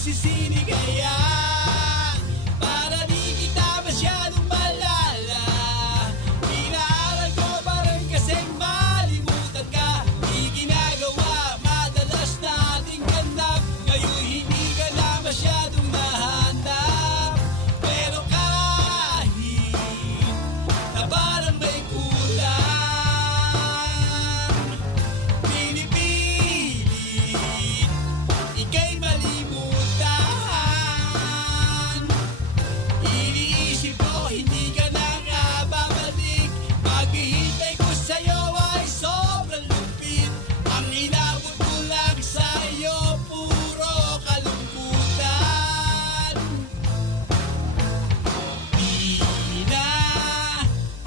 nagsisinig kaya para di kita masyadong malala. Inaaral ko pa rin kasing malimutan ka. Di ginagawa, madalas nating ganap. Ngayon hindi ka na masyadong nahanap. Pero kahit na parang may kulang, pinipilit ika'y malimutan. Iniisip ko hindi ka na nga babalik. Paghihintay ko sa'yo ay sobrang lupit. Ang inabot ko lang sa'yo puro kalungkutan. Di na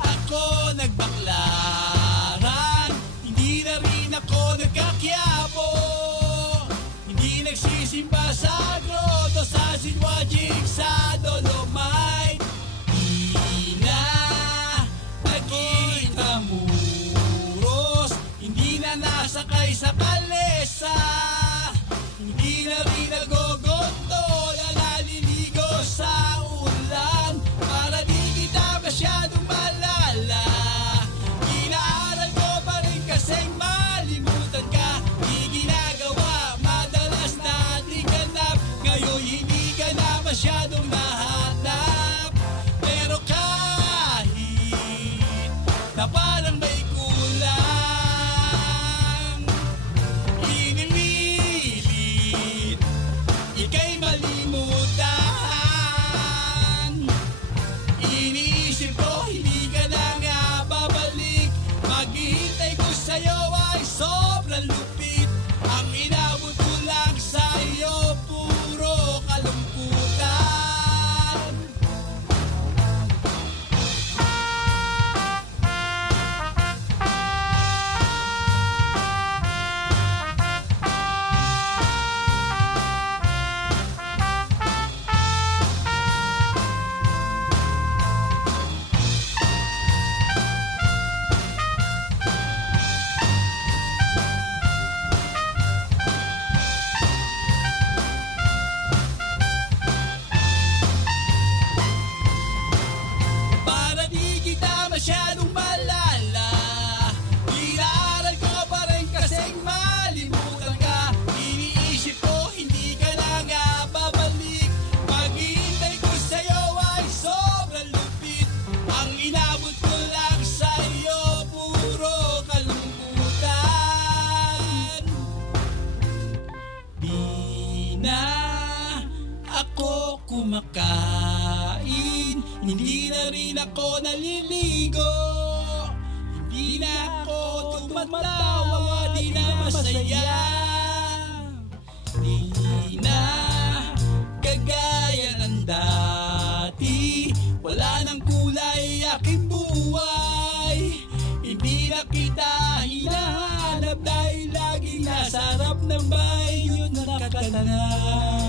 ako nagbaklaran, hindi na rin ako nagkakyabo, hindi nagsisimba sa grotto, sa sinwajik, sa Dolomite. Di na nag-intramuros, hindi na nasakay sa kalesa, hindi na rin nagogondola, naliligo sa ulan para di kita masyadong malala. Inaaral ko pa rin kasing malimutan ka. Di ginagawa, madalas nating ganap. Ngayon hindi ka na masyadong nahanap. Pero kahit na parang may kulang, inipilit ika'y malimutan. Iniisip ko hindi ka na nga babalik. Maghihintay ko sa'yo ay sobrang lupit. Ang inabot ko lang sa'yo puro kalungkutan. Para di kita masyadong malala, inaaral ko pa rin kasing malimutan ka. Iniisip ko hindi ka na nga babalik. Paghihintay ko sa'yo ay sobrang lupit. Ang inabot ko lang sa'yo puro kalungkutan. Di na ako kumakain, hindi na rin ako naliligo, hindi na ako tumatawa, di na masaya. Di na kagaya ng dati, wala nang kulay aking buhay. Hindi na kita hinahanap dahil laging nasa harap ng bahay yun nakatana.